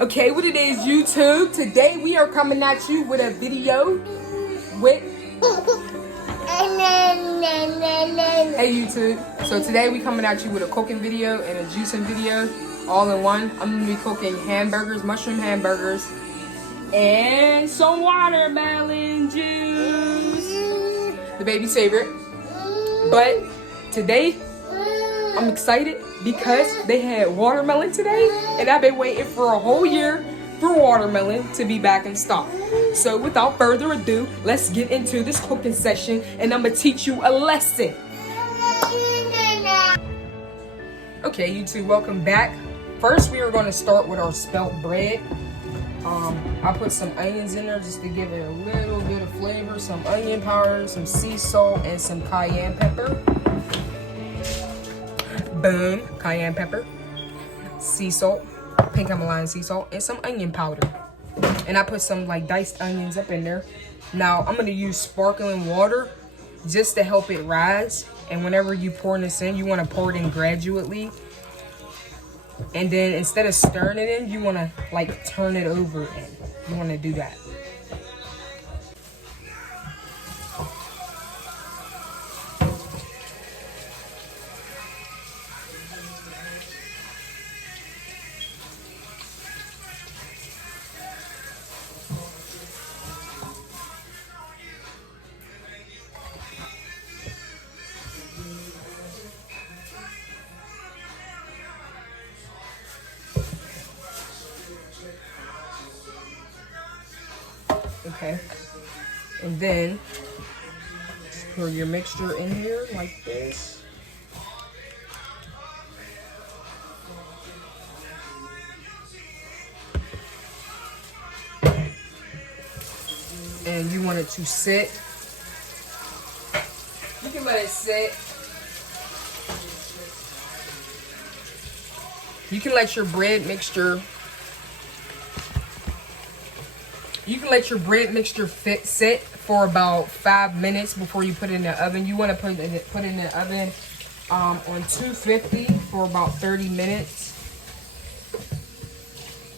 Okay, what it is, YouTube? Today we are coming at you with a video with... Hey, YouTube. So today we coming at you with a cooking video and a juicing video all in one. I'm going to be cooking hamburgers, mushroom hamburgers, and some watermelon juice. The baby's favorite. But today, I'm excited because they had watermelon today, and I've been waiting for a whole year for watermelon to be back in stock. So without further ado, let's get into this cooking session, and I'm gonna teach you a lesson. Okay, YouTube, welcome back. First, we are going to start with our spelt bread. I put some onions in there just to give it a little bit of flavor, some onion powder, some sea salt, and some cayenne pepper. Boom, cayenne pepper, sea salt, pink Himalayan sea salt, and some onion powder. And I put some like diced onions up in there. Now I'm gonna use sparkling water just to help it rise. And whenever you pour this in, you wanna pour it in gradually. And then instead of stirring it in, you wanna like turn it over in. You wanna do that. Okay, and then pour your mixture in here like this. And you want it to sit. You can let it sit. You can let your bread mixture sit for about 5 minutes before you put it in the oven. You want to put it in the oven on 250 for about 30 minutes.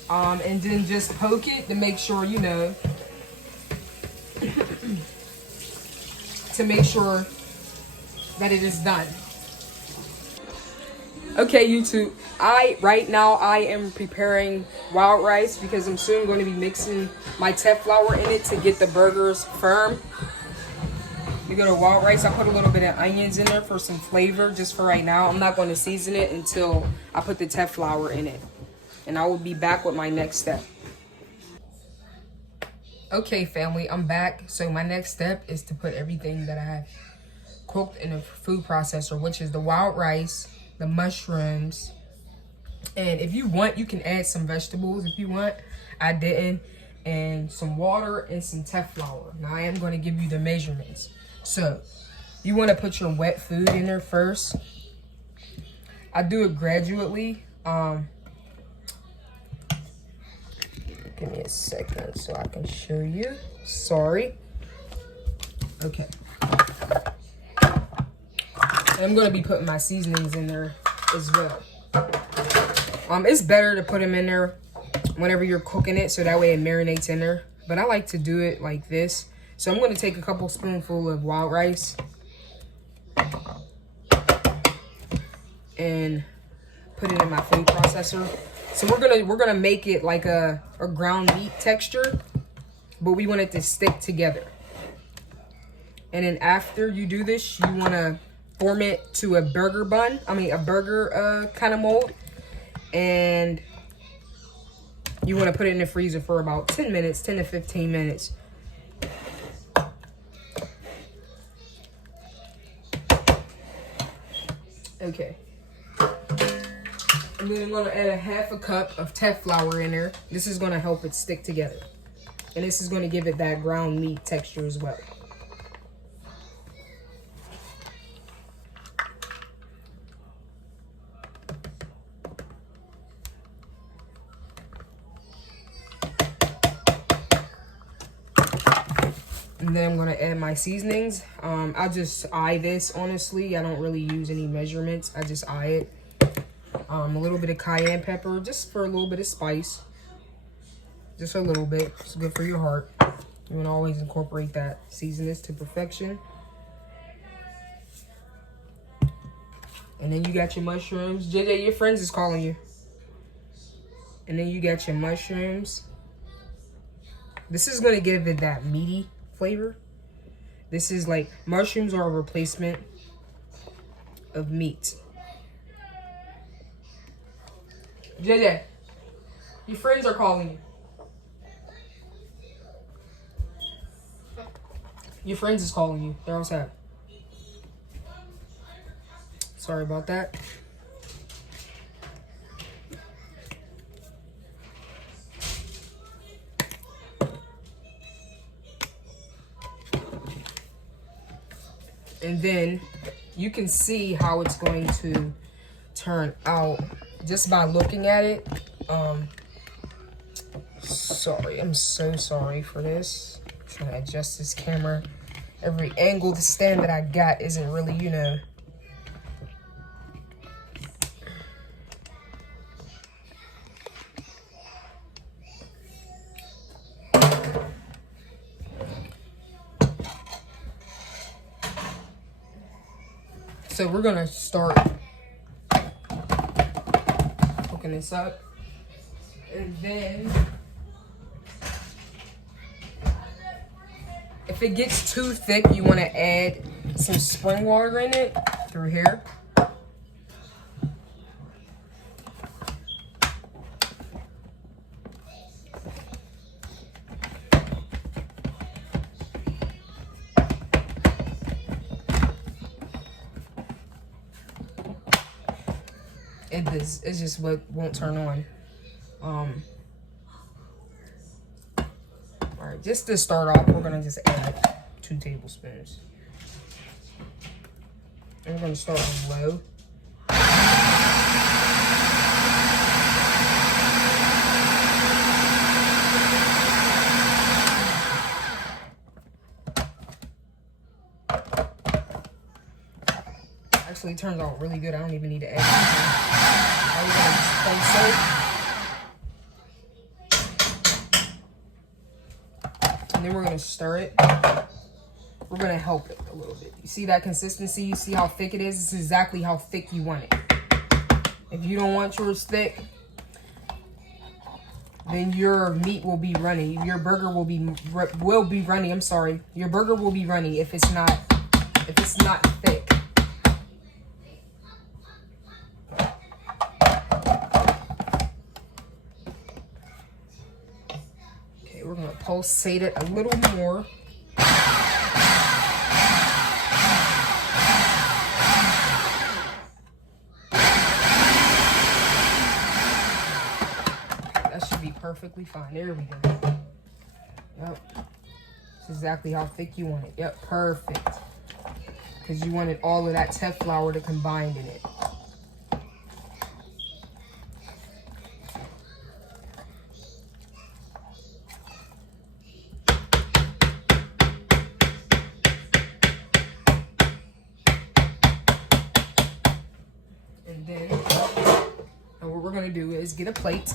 And then just poke it to make sure, you know, to make sure that it is done. Okay, YouTube, right now I am preparing wild rice because I'm soon going to be mixing my Teff Flour in it to get the burgers firm. We go to wild rice. I put a little bit of onions in there for some flavor just for right now. I'm not going to season it until I put the Teff Flour in it. And I will be back with my next step. Okay, family, I'm back. So my next step is to put everything that I have cooked in a food processor, which is the wild rice, the mushrooms, and if you want, you can add some vegetables if you want. I didn't. And some water and some Teff Flour. Now I am going to give you the measurements. So you want to put your wet food in there first. I do it gradually. Give me a second so I can show you. Sorry. Okay. I'm going to be putting my seasonings in there as well. It's better to put them in there whenever you're cooking it so that way it marinates in there. But I like to do it like this. So I'm going to take a couple spoonfuls of wild rice and put it in my food processor. So we're gonna make it like a ground meat texture, but we want it to stick together. And then after you do this, you want to form it to a burger bun. A burger kind of mold. And you want to put it in the freezer for about 10 minutes, 10 to 15 minutes. Okay. And then I'm going to add a half a cup of Teff Flour in there. This is going to help it stick together. And this is going to give it that ground meat texture as well. And then I'm going to add my seasonings. I'll just eye this, honestly. I don't really use any measurements. I just eye it. A little bit of cayenne pepper, just for a little bit of spice. Just a little bit. It's good for your heart. You want to always incorporate that. Season this to perfection. And then you got your mushrooms. JJ, your friends is calling you. And then you got your mushrooms. This is going to give it that meaty flavor. This is like, mushrooms are a replacement of meat. JJ, your friends are calling you. Your friends is calling you. They're outside. Sorry about that. And then you can see how it's going to turn out just by looking at it. Sorry, I'm so sorry for this. I'm trying to adjust this camera. Every angle, the stand that I got isn't really, you know. So we're gonna start cooking this up, and then if it gets too thick, you want to add some spring water in it through here. It's just what won't turn on. Alright, just to start off, we're gonna just add 2 tablespoons. And we're gonna start on low. Actually, it turns out really good. I don't even need to add anything. We're gonna and then we're gonna stir it. We're gonna help it a little bit. You see that consistency? You see how thick it is? This is exactly how thick you want it. If you don't want yours thick, then your meat will be runny. Your burger will be runny. I'm sorry. Your burger will be runny if it's not thick. We're going to pulsate it a little more. That should be perfectly fine. There we go. Yep. That's exactly how thick you want it. Yep, perfect. Because you wanted all of that Teff flour to combine in it. And what we're going to do is get a plate.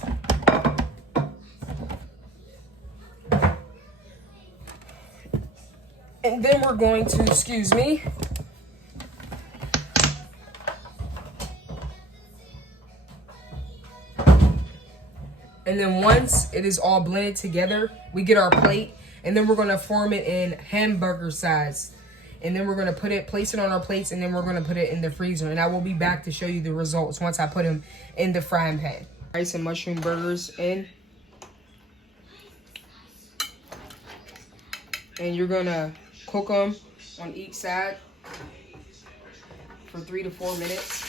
And then we're going to, excuse me. And then once it is all blended together, we get our plate. And then we're going to form it in hamburger size. And then we're going to place it on our plates, and then we're going to put it in the freezer. And I will be back to show you the results once I put them in the frying pan. Rice and mushroom burgers in. And you're going to cook them on each side for 3 to 4 minutes.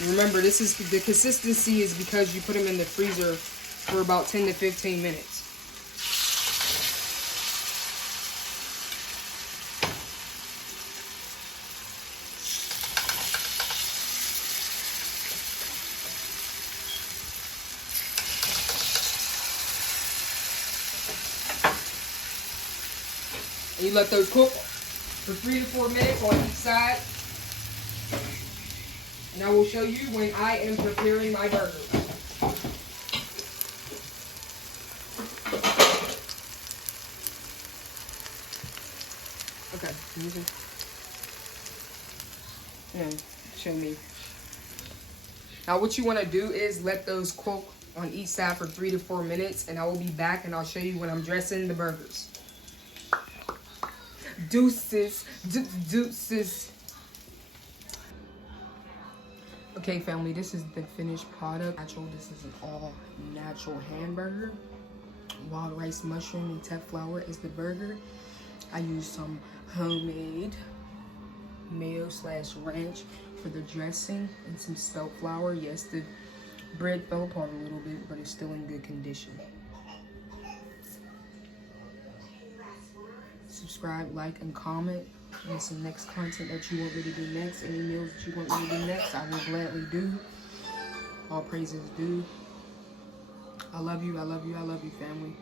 And remember, this is the consistency is because you put them in the freezer for about 10 to 15 minutes. And you let those cook for 3 to 4 minutes on each side. And I will show you when I am preparing my burger. Okay, show me. Now what you want to do is let those cook on each side for 3 to 4 minutes, and I will be back and I'll show you when I'm dressing the burgers. Deuces. Deuces. Okay, family, this is the finished product. This is an all natural hamburger. Wild rice, mushroom, and Teff Flour is the burger. I use some homemade mayo / ranch for the dressing and some SPELT flour. Yes, the bread fell apart a little bit, but it's still in good condition. Subscribe, like, and comment on some next content that you want me to do next. Any meals that you want me to do next, I will gladly do. All praises due. I love you, I love you, I love you, family.